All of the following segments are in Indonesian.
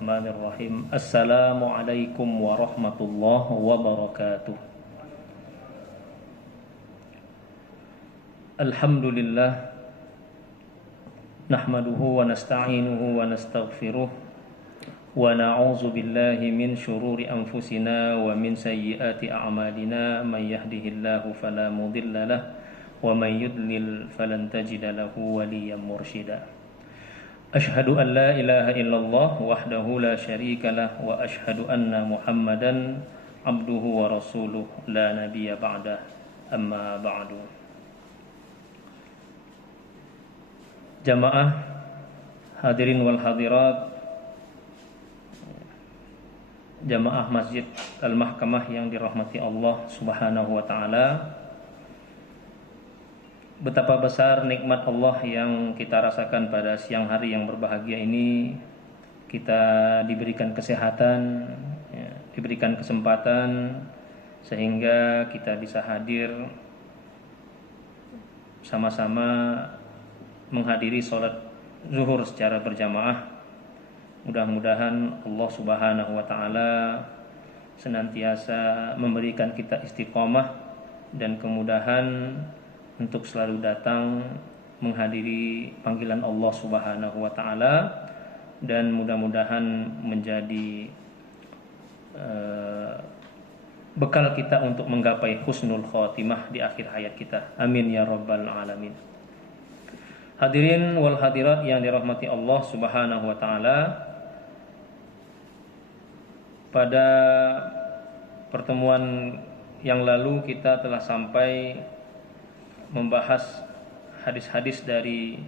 Bismillahirrahmanirrahim. Assalamualaikum warahmatullahi wabarakatuh. Alhamdulillah, nahmaduhu wa nasta'inuhu wa nastaghfiruh wa na'udzu billahi min syururi anfusina wa min sayyiati a'malina. Man yahdihillahu fala mudilla lahu wa man yudlil falan tajida lahu waliyyan mursyida. Ashhadu an la ilaha illallah wahdahu la syarika lah wa ashhadu anna Muhammadan abduhu wa rasuluh la nabiyya ba'dah. Amma ba'du. Jamaah hadirin wal hadirat, jamaah Masjid Al-Mahkamah yang dirahmati Allah Subhanahu wa taala. Betapa besar nikmat Allah yang kita rasakan pada siang hari yang berbahagia ini. Kita diberikan kesehatan, diberikan kesempatan sehingga kita bisa hadir sama-sama menghadiri sholat zuhur secara berjamaah. Mudah-mudahan Allah Subhanahu wa taala senantiasa memberikan kita istiqomah dan kemudahan untuk selalu datang menghadiri panggilan Allah Subhanahu wa taala, dan mudah-mudahan menjadi bekal kita untuk menggapai husnul khotimah di akhir hayat kita. Amin ya rabbal alamin. Hadirin wal hadirat yang dirahmati Allah Subhanahu wa taala, pada pertemuan yang lalu kita telah sampai membahas hadis-hadis dari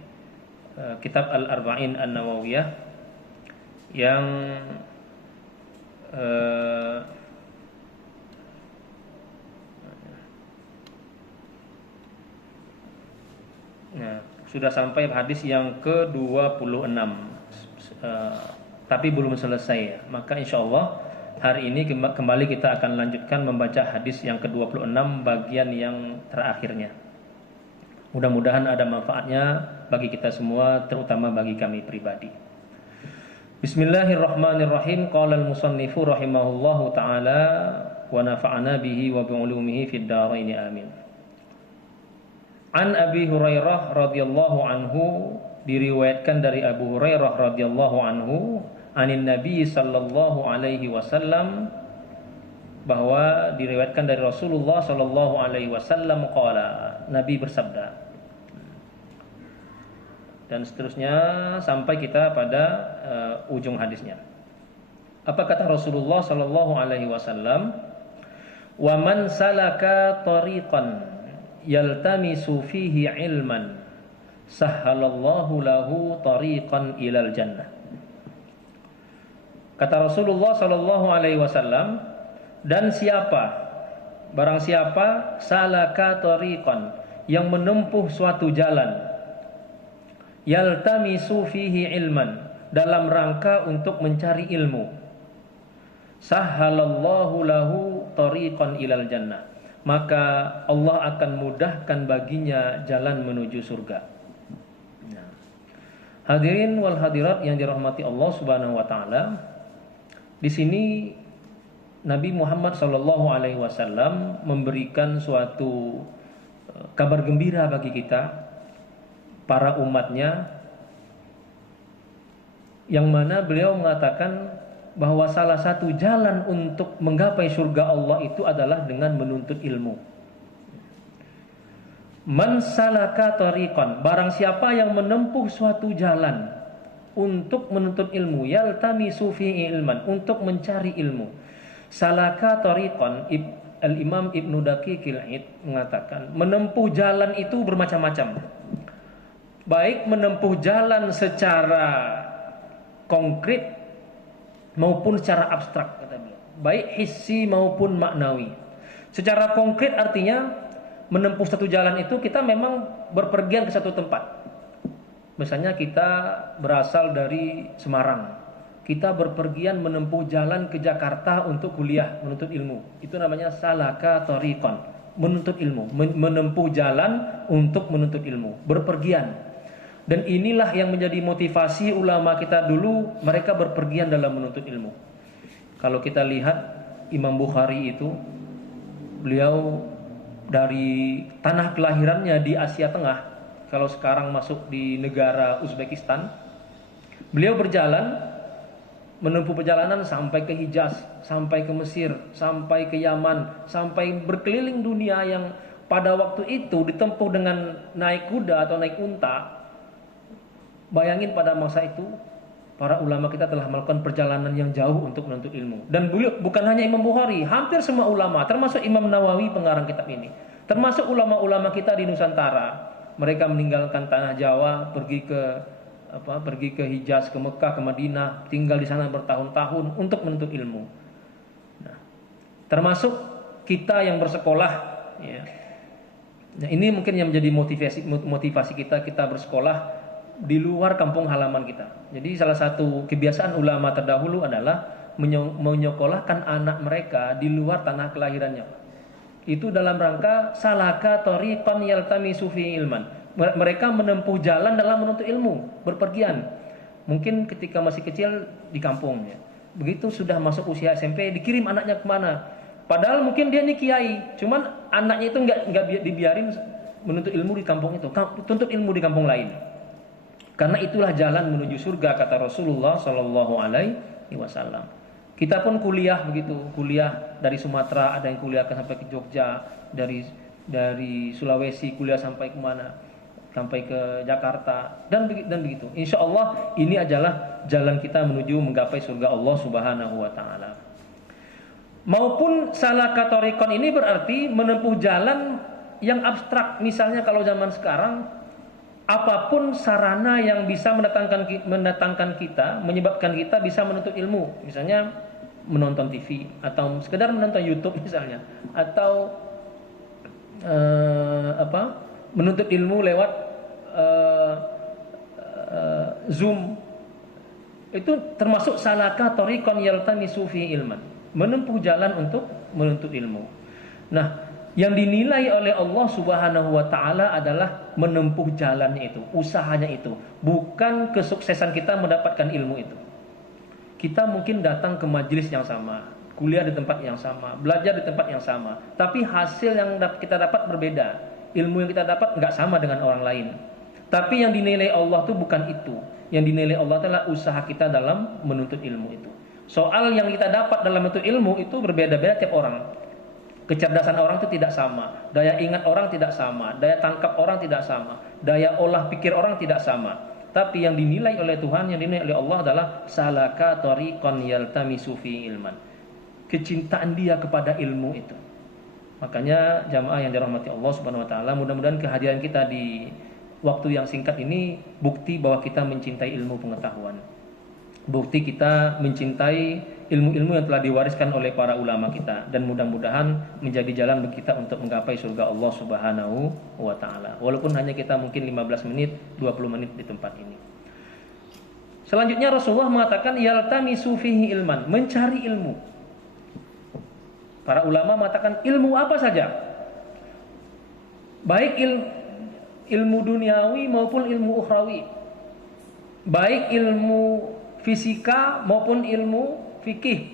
kitab Al-Arba'in An-Nawawiyah yang sudah sampai hadis yang ke-26, tapi belum selesai ya. Maka insya Allah hari ini kembali kita akan lanjutkan membaca hadis yang ke-26 bagian yang terakhirnya. Mudah-mudahan ada manfaatnya bagi kita semua, terutama bagi kami pribadi. Bismillahirrahmanirrahim. Qala al-musannifu rahimahullahu ta'ala wa nafa'ana bihi wa bi'ulumihi fid dharain amin. An Abi Hurairah radhiyallahu anhu, diriwayatkan dari Abu Hurairah radhiyallahu anhu, anin Nabi sallallahu alaihi wasallam, bahwa diriwayatkan dari Rasulullah sallallahu alaihi wasallam qala, Nabi bersabda, dan seterusnya sampai kita pada ujung hadisnya. Apa kata Rasulullah sallallahu alaihi wasallam? Wa man salaka tariqan yaltamisu fihi ilman sahhalallahu lahu tariqan ilal jannah. Kata Rasulullah sallallahu alaihi wasallam, dan barang siapa salaka tariqan, yang menempuh suatu jalan, yaltamisu fihi ilman, dalam rangka untuk mencari ilmu, sahhalallahu lahu tariqan ilal jannah, maka Allah akan mudahkan baginya jalan menuju surga. Hadirin wal hadirat yang dirahmati Allah Subhanahu wa taala, di sini Nabi Muhammad sallallahu alaihi wasallam memberikan suatu kabar gembira bagi kita, para umatnya, yang mana beliau mengatakan bahwa salah satu jalan untuk menggapai surga Allah itu adalah dengan menuntut ilmu. Man salaka tariqan, barang siapa yang menempuh suatu jalan untuk menuntut ilmu, yaltamisu fi ilman, untuk mencari ilmu. Salaka tariqan, Al-Imam Ibnu Daqiqil Id mengatakan, menempuh jalan itu bermacam-macam. Baik menempuh jalan secara konkret maupun secara abstrak, kata beliau. Baik hissi maupun maknawi. Secara konkret artinya menempuh satu jalan itu kita memang berpergian ke satu tempat. Misalnya kita berasal dari Semarang, kita berpergian menempuh jalan ke Jakarta untuk kuliah, menuntut ilmu. Itu namanya salaka tariqan, menuntut ilmu, menempuh jalan untuk menuntut ilmu, berpergian. Dan inilah yang menjadi motivasi ulama kita dulu, mereka berpergian dalam menuntut ilmu. Kalau kita lihat Imam Bukhari itu, beliau dari tanah kelahirannya di Asia Tengah, kalau sekarang masuk di negara Uzbekistan, beliau berjalan, menempuh perjalanan sampai ke Hijaz, sampai ke Mesir, sampai ke Yaman, sampai berkeliling dunia yang pada waktu itu ditempuh dengan naik kuda atau naik unta. Bayangin pada masa itu para ulama kita telah melakukan perjalanan yang jauh untuk menuntut ilmu. Dan beliau bukan hanya Imam Bukhari, hampir semua ulama, termasuk Imam Nawawi pengarang kitab ini, termasuk ulama-ulama kita di Nusantara. Mereka meninggalkan tanah Jawa, pergi ke Hijaz, ke Mekah, ke Madinah, tinggal di sana bertahun-tahun untuk menuntut ilmu. Nah, termasuk kita yang bersekolah, ya. Nah, ini mungkin yang menjadi motivasi kita bersekolah di luar kampung halaman kita. Jadi salah satu kebiasaan ulama terdahulu adalah menyekolahkan anak mereka di luar tanah kelahirannya. Itu dalam rangka salaka tariqan yaltamisu fi ilman. Mereka menempuh jalan dalam menuntut ilmu, berpergian. Mungkin ketika masih kecil di kampung, ya. Begitu sudah masuk usia SMP, dikirim anaknya kemana? Padahal mungkin dia nih kiai, cuman anaknya itu nggak dibiarin menuntut ilmu di kampung itu, tuntut ilmu di kampung lain. Karena itulah jalan menuju surga, kata Rasulullah Shallallahu Alaihi Wasallam. Kita pun kuliah begitu, kuliah dari Sumatera, ada yang kuliah sampai ke Jogja, dari Sulawesi kuliah sampai kemana, sampai ke Jakarta dan begitu. Insya Allah ini adalah jalan kita menuju menggapai surga Allah Subhanahu Wa Taala. Maupun salaka tariqan ini berarti menempuh jalan yang abstrak. Misalnya kalau zaman sekarang, apapun sarana yang bisa mendatangkan kita, menyebabkan kita bisa menuntut ilmu, misalnya menonton TV atau sekedar menonton YouTube misalnya, atau menuntut ilmu lewat Zoom, itu termasuk salaka tariqan yaltamisu fi ilman, menempuh jalan untuk menuntut ilmu. Nah, yang dinilai oleh Allah Subhanahu wa taala adalah menempuh jalannya itu, usahanya itu, bukan kesuksesan kita mendapatkan ilmu itu. Kita mungkin datang ke majelis yang sama, kuliah di tempat yang sama, belajar di tempat yang sama, tapi hasil yang kita dapat berbeda. Ilmu yang kita dapat nggak sama dengan orang lain. Tapi yang dinilai Allah itu bukan itu. Yang dinilai Allah adalah usaha kita dalam menuntut ilmu itu. Soal yang kita dapat dalam menuntut ilmu itu berbeda-beda tiap orang. Kecerdasan orang itu tidak sama, daya ingat orang tidak sama, daya tangkap orang tidak sama, daya olah pikir orang tidak sama. Tapi yang dinilai oleh Tuhan, yang dinilai oleh Allah adalah salaka tariqan yaltamisu fi ilman. Kecintaan dia kepada ilmu itu. Makanya jamaah yang dirahmati Allah Subhanahu wa taala, mudah-mudahan kehadiran kita di waktu yang singkat ini bukti bahwa kita mencintai ilmu pengetahuan. Bukti kita mencintai ilmu-ilmu yang telah diwariskan oleh para ulama kita, dan mudah-mudahan menjadi jalan bagi kita untuk menggapai surga Allah Subhanahu wa taala. Walaupun hanya kita mungkin 15 menit, 20 menit di tempat ini. Selanjutnya Rasulullah mengatakan yaltamisu fihi ilman, mencari ilmu. Para ulama mengatakan ilmu apa saja. Baik ilmu duniawi maupun ilmu ukhrawi. Baik ilmu fisika maupun ilmu fikih,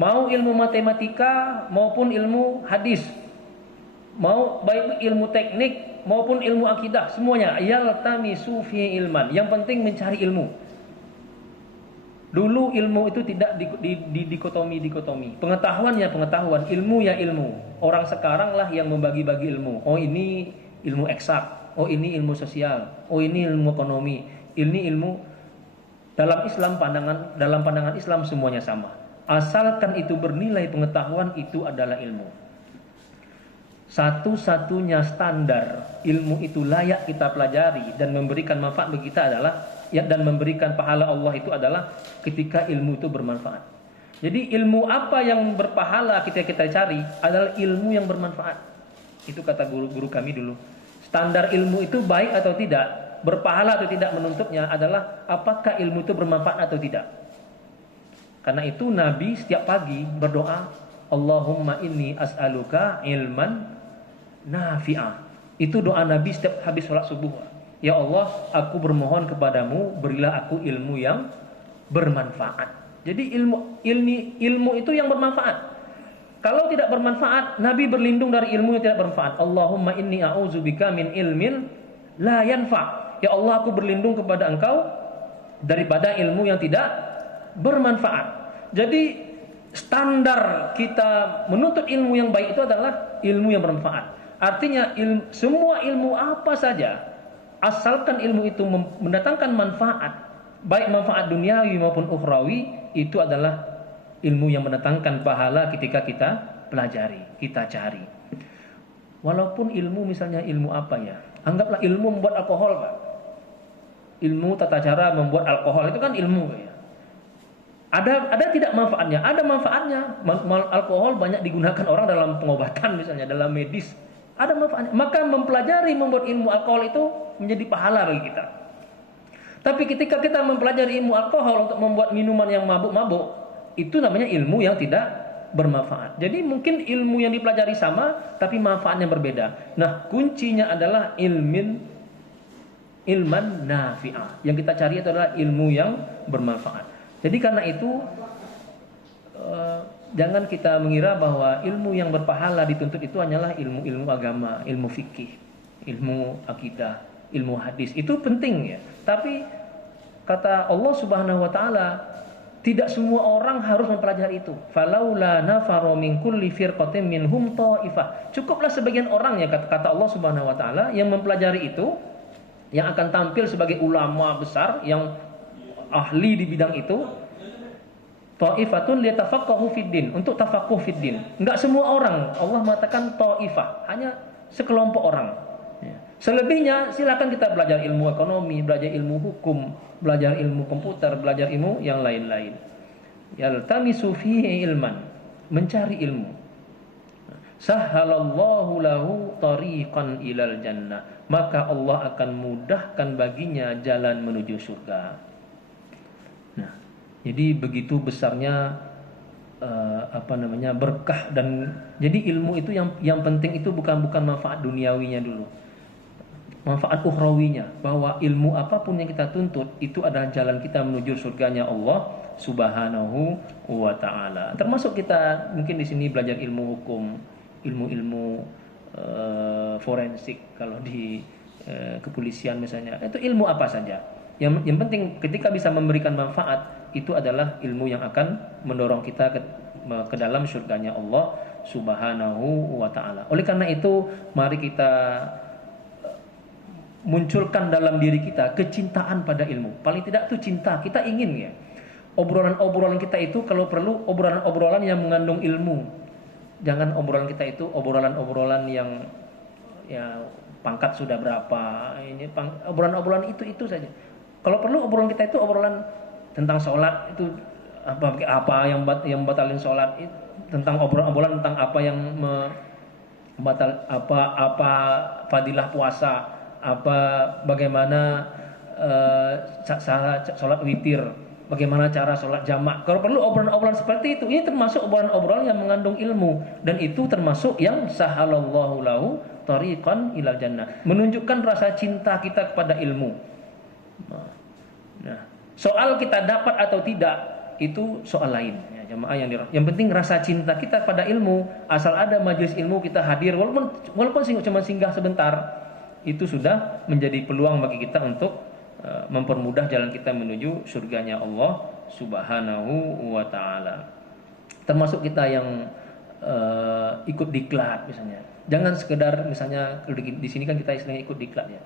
mau ilmu matematika maupun ilmu hadis, mau baik ilmu teknik maupun ilmu akidah, semuanya yaltamisu fi ilman. Yang penting mencari ilmu. Dulu ilmu itu tidak dikotomi. Pengetahuan ya pengetahuan, ilmu ya ilmu. Orang sekarang lah yang membagi-bagi ilmu. Oh ini ilmu eksak, oh ini ilmu sosial, oh ini ilmu ekonomi, ini ilmu. Dalam pandangan Islam semuanya sama. Asalkan itu bernilai pengetahuan, itu adalah ilmu. Satu-satunya standar ilmu itu layak kita pelajari dan memberikan manfaat bagi kita adalah dan memberikan pahala Allah itu adalah ketika ilmu itu bermanfaat. Jadi ilmu apa yang berpahala kita cari adalah ilmu yang bermanfaat. Itu kata guru kami dulu. Standar ilmu itu baik atau tidak, berpahala atau tidak menuntutnya adalah apakah ilmu itu bermanfaat atau tidak. Karena itu Nabi setiap pagi berdoa, Allahumma inni as'aluka ilman nafi'ah. Itu doa Nabi setiap habis sholat subuh. Ya Allah, aku bermohon kepadamu, berilah aku ilmu yang bermanfaat. Jadi ilmu itu yang bermanfaat. Kalau tidak bermanfaat, Nabi berlindung dari ilmu yang tidak bermanfaat. Allahumma inni a'udzubika min ilmin la yanfa'. Ya Allah, aku berlindung kepada Engkau daripada ilmu yang tidak bermanfaat. Jadi standar kita menuntut ilmu yang baik itu adalah ilmu yang bermanfaat. Artinya semua ilmu apa saja, asalkan ilmu itu mendatangkan manfaat, baik manfaat duniawi maupun ukhrawi, itu adalah ilmu yang mendatangkan pahala ketika kita pelajari, kita cari. Walaupun ilmu misalnya ilmu apa ya, anggaplah ilmu membuat alkohol, Pak. Ilmu tata cara membuat alkohol itu kan ilmu ya. Ada tidak manfaatnya? Ada manfaatnya. Alkohol banyak digunakan orang dalam pengobatan misalnya, dalam medis. Ada manfaatnya. Maka mempelajari membuat ilmu alkohol itu menjadi pahala bagi kita. Tapi ketika kita mempelajari ilmu alkohol untuk membuat minuman yang mabuk-mabuk, itu namanya ilmu yang tidak bermanfaat. Jadi mungkin ilmu yang dipelajari sama, tapi manfaatnya berbeda. Nah, kuncinya adalah ilman nafi'ah. Yang kita cari adalah ilmu yang bermanfaat. Jadi karena itu jangan kita mengira bahwa ilmu yang berpahala dituntut itu hanyalah ilmu-ilmu agama, ilmu fikih, ilmu akidah, ilmu hadis. Itu penting ya. Tapi kata Allah Subhanahu wa taala, tidak semua orang harus mempelajari itu. Falaula nafaru min kulli firqatin minhum ta'ifah. Cukuplah sebagian orang ya, kata Allah Subhanahu wa taala, yang mempelajari itu, yang akan tampil sebagai ulama besar yang ahli di bidang itu. Ta'ifatun liyatafaqahu fiddin, untuk tafaqquh fiddin. Enggak semua orang, Allah mengatakan ta'ifah, hanya sekelompok orang. Selebihnya silakan kita belajar ilmu ekonomi, belajar ilmu hukum, belajar ilmu komputer, belajar ilmu yang lain-lain. Yaltamisu fihi ilman, mencari ilmu. Sahhalallahu lahu tariqan ilal jannah, maka Allah akan mudahkan baginya jalan menuju surga. Nah, jadi begitu besarnya berkah. Dan jadi ilmu itu yang penting itu bukan manfaat duniawinya dulu, manfaat ukhrawinya, bahwa ilmu apapun yang kita tuntut itu adalah jalan kita menuju surganya Allah Subhanahu wa taala. Termasuk kita mungkin di sini belajar ilmu hukum, ilmu forensik kalau di kepolisian misalnya. Itu ilmu apa saja. Yang penting ketika bisa memberikan manfaat, itu adalah ilmu yang akan mendorong kita ke dalam surganya Allah Subhanahu wa taala. Oleh karena itu, mari kita munculkan dalam diri kita kecintaan pada ilmu. Paling tidak itu cinta, kita ingin ya. Obrolan-obrolan kita itu kalau perlu obrolan-obrolan yang mengandung ilmu. Jangan obrolan kita itu obrolan-obrolan yang ya pangkat sudah berapa, obrolan-obrolan itu saja. Kalau perlu obrolan kita itu obrolan tentang sholat, itu apa yang batalin sholat, tentang obrolan tentang apa yang apa fadilah puasa, bagaimana sholat witir, bagaimana cara sholat jamak. Kalau perlu obrolan-obrolan seperti itu, ini termasuk obrolan-obrolan yang mengandung ilmu, dan itu termasuk yang sahalallahu lahu tariqan ilal jannah, menunjukkan rasa cinta kita kepada ilmu. Nah, soal kita dapat atau tidak itu soal lain ya, jamaah yang penting rasa cinta kita pada ilmu. Asal ada majelis ilmu kita hadir, walaupun cuma singgah sebentar, itu sudah menjadi peluang bagi kita untuk mempermudah jalan kita menuju surganya Allah Subhanahu wa taala. Termasuk kita yang ikut diklat misalnya. Jangan sekedar misalnya di sini kan kita istilahnya ikut diklat ya,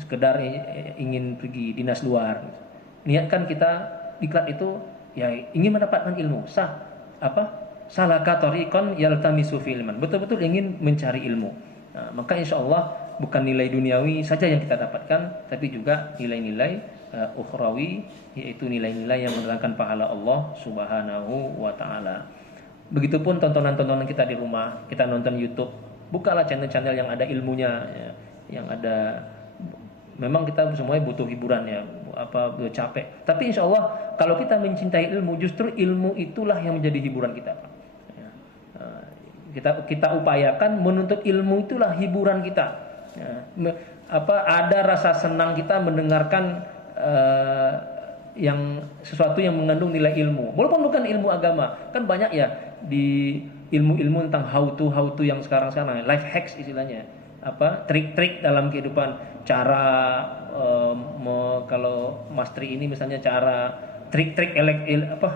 sekedar ingin pergi dinas luar. Niatkan kita diklat itu ya ingin mendapatkan ilmu. Salaka tariqan yaltamisu fil ilman. Betul-betul ingin mencari ilmu. Nah, maka insyaallah bukan nilai duniawi saja yang kita dapatkan, tapi juga nilai-nilai ukhrawi, yaitu nilai-nilai yang mendatangkan pahala Allah Subhanahu wa taala. Begitupun tontonan-tontonan kita di rumah, kita nonton YouTube, bukalah channel-channel yang ada ilmunya ya, yang ada. Memang kita semuanya butuh hiburan ya, butuh capek. Tapi insya Allah kalau kita mencintai ilmu, justru ilmu itulah yang menjadi hiburan kita. Ya. Kita upayakan menuntut ilmu, itulah hiburan kita. Ya. ada rasa senang kita mendengarkan yang sesuatu yang mengandung nilai ilmu, walaupun bukan ilmu agama. Kan banyak ya di ilmu-ilmu tentang how to yang sekarang life hacks istilahnya, trik-trik dalam kehidupan, cara kalau Mas Tri ini misalnya cara trik-trik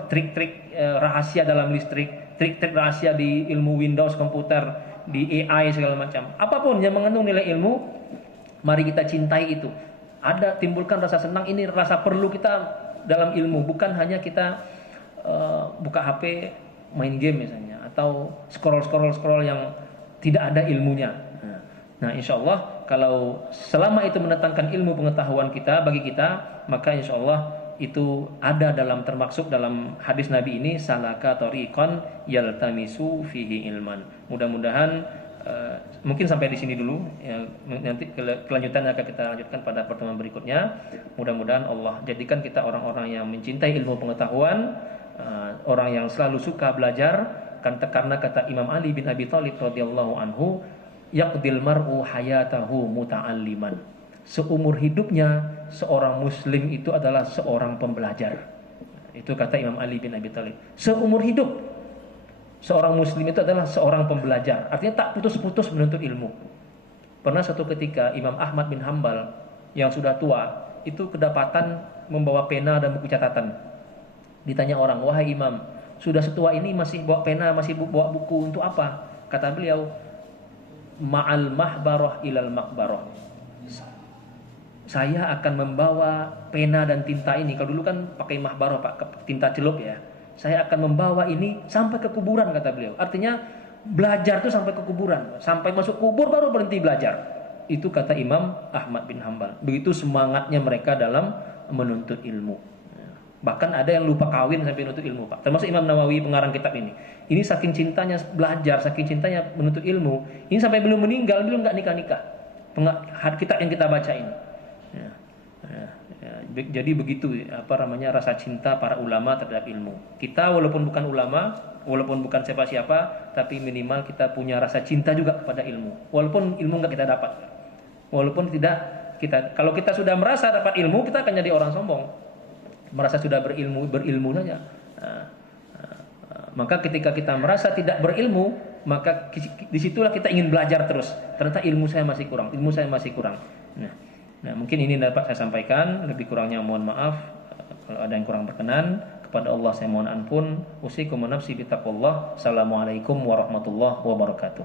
trik-trik rahasia dalam listrik, trik-trik rahasia di ilmu Windows komputer, di AI segala macam. Apapun yang mengandung nilai ilmu, mari kita cintai itu. Timbulkan rasa senang, ini rasa perlu kita dalam ilmu, bukan hanya kita buka HP main game misalnya, atau scroll yang tidak ada ilmunya. Nah, insya Allah kalau selama itu mendatangkan ilmu pengetahuan kita bagi kita, maka insya Allah itu ada termasuk dalam hadis Nabi ini, salaka tariqan yaltamisu fihi ilman. Mudah-mudahan mungkin sampai di sini dulu ya, nanti kelanjutannya akan kita lanjutkan pada pertemuan berikutnya. Mudah-mudahan Allah jadikan kita orang-orang yang mencintai ilmu pengetahuan, orang yang selalu suka belajar, karena kata Imam Ali bin Abi Thalib radhiyallahu anhu, yaqdil mar'u hayatahu muta'alliman. Seumur hidupnya seorang muslim itu adalah seorang pembelajar. Itu kata Imam Ali bin Abi Thalib. Seumur hidup seorang muslim itu adalah seorang pembelajar. Artinya tak putus-putus menuntut ilmu. Pernah suatu ketika Imam Ahmad bin Hambal yang sudah tua itu kedapatan membawa pena dan buku catatan. Ditanya orang, "Wahai Imam, sudah setua ini masih bawa pena, masih bawa buku untuk apa?" Kata beliau, "Ma'al mahbarah ilal makbarah." Saya akan membawa pena dan tinta ini. Kalau dulu kan pakai mahbarah, Pak, tinta celup ya. Saya akan membawa ini sampai ke kuburan, kata beliau. Artinya belajar itu sampai ke kuburan, sampai masuk kubur baru berhenti belajar. Itu kata Imam Ahmad bin Hambal. Begitu semangatnya mereka dalam menuntut ilmu. Bahkan ada yang lupa kawin sampai menuntut ilmu, Pak. Termasuk Imam Nawawi pengarang kitab ini. Ini saking cintanya belajar, saking cintanya menuntut ilmu. Ini sampai belum meninggal, belum nggak nikah-nikah. Kitab yang kita baca ini. Jadi begitu rasa cinta para ulama terhadap ilmu. Kita walaupun bukan ulama, walaupun bukan siapa-siapa, tapi minimal kita punya rasa cinta juga kepada ilmu. Walaupun ilmu nggak kita dapat, walaupun kalau kita sudah merasa dapat ilmu, kita akan jadi orang sombong, merasa sudah berilmu saja. Maka ketika kita merasa tidak berilmu, maka disitulah kita ingin belajar terus. Ternyata ilmu saya masih kurang. Nah, mungkin ini dapat saya sampaikan. Lebih kurangnya mohon maaf. Kalau ada yang kurang berkenan, kepada Allah saya mohon ampun. Usikum wa nafsi bittaqwallah. Assalamualaikum warahmatullahi wabarakatuh.